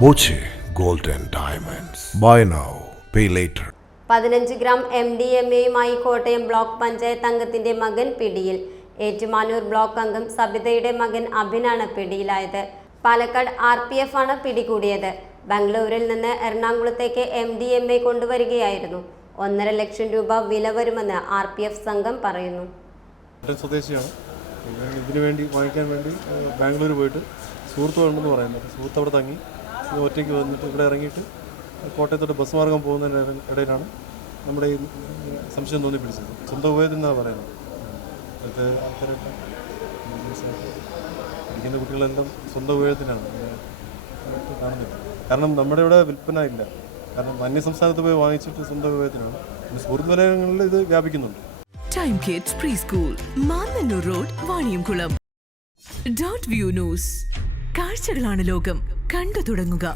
Boche gold and diamonds. Buy now pay later. 15 gram MDMA-യുമായി Kottayam block panchayat അംഗത്തിന്റെ മകൻ പിടിയിൽ. ഏറ്റുമാനൂർ ബ്ലോക്ക് അംഗം സബിതയുടെ മകൻ അഭിനാണ് പിടിയിലായത്. പാലക്കാട് RPF ആണ് പിടികൂടിയത്. ബംഗളൂരിൽ നിന്ന് എറണാകുളത്തേക്ക് MDMA കൊണ്ടുവരികയായിരുന്നു. 1.5 ലക്ഷം രൂപ വില വരുമെന്ന് RPF സംഘം പറയുന്നു. സ്വദേശിയാണ്. ഇതിനു വേണ്ടി വാങ്ങിക്കാൻ വേണ്ടി ബാംഗ്ലൂർ പോയിട്ട് സുഹൃത്തുക്കളുണ്ടെന്ന് പറയുന്നത്. സുഹൃത്ത് അവിടെ തങ്ങി ഒറ്റയ്ക്ക് വന്നിട്ട് ഇവിടെ ഇറങ്ങിയിട്ട് കോട്ടയത്തോട്ട് ബസ് മാർഗം പോകുന്നതിന് ഇടയിലാണ് നമ്മുടെ ഈ സംശയം തോന്നി പിടിച്ചത്. സ്വന്തം ഉപയോഗത്തിനാണ് പറയുന്നത്. അത് പഠിക്കുന്ന കുട്ടികളെല്ലാം സ്വന്തം ഉപയോഗത്തിനാണ് കാണുന്നത്. കാരണം നമ്മുടെ ഇവിടെ വിൽപ്പന ഇല്ല. കാരണം അന്യസംസ്ഥാനത്ത് പോയി വാങ്ങിച്ചിട്ട് സ്വന്തം ഉപയോഗത്തിനാണ്. സുഹൃത്ത് വലയങ്ങളിൽ ഇത് വ്യാപിക്കുന്നുണ്ട്. Time kids pre school, Mannanur road, Vaniyamkulam. .view news. കാഴ്ചകളാണ് ലോകം. കണ്ടു തുടങ്ങുക.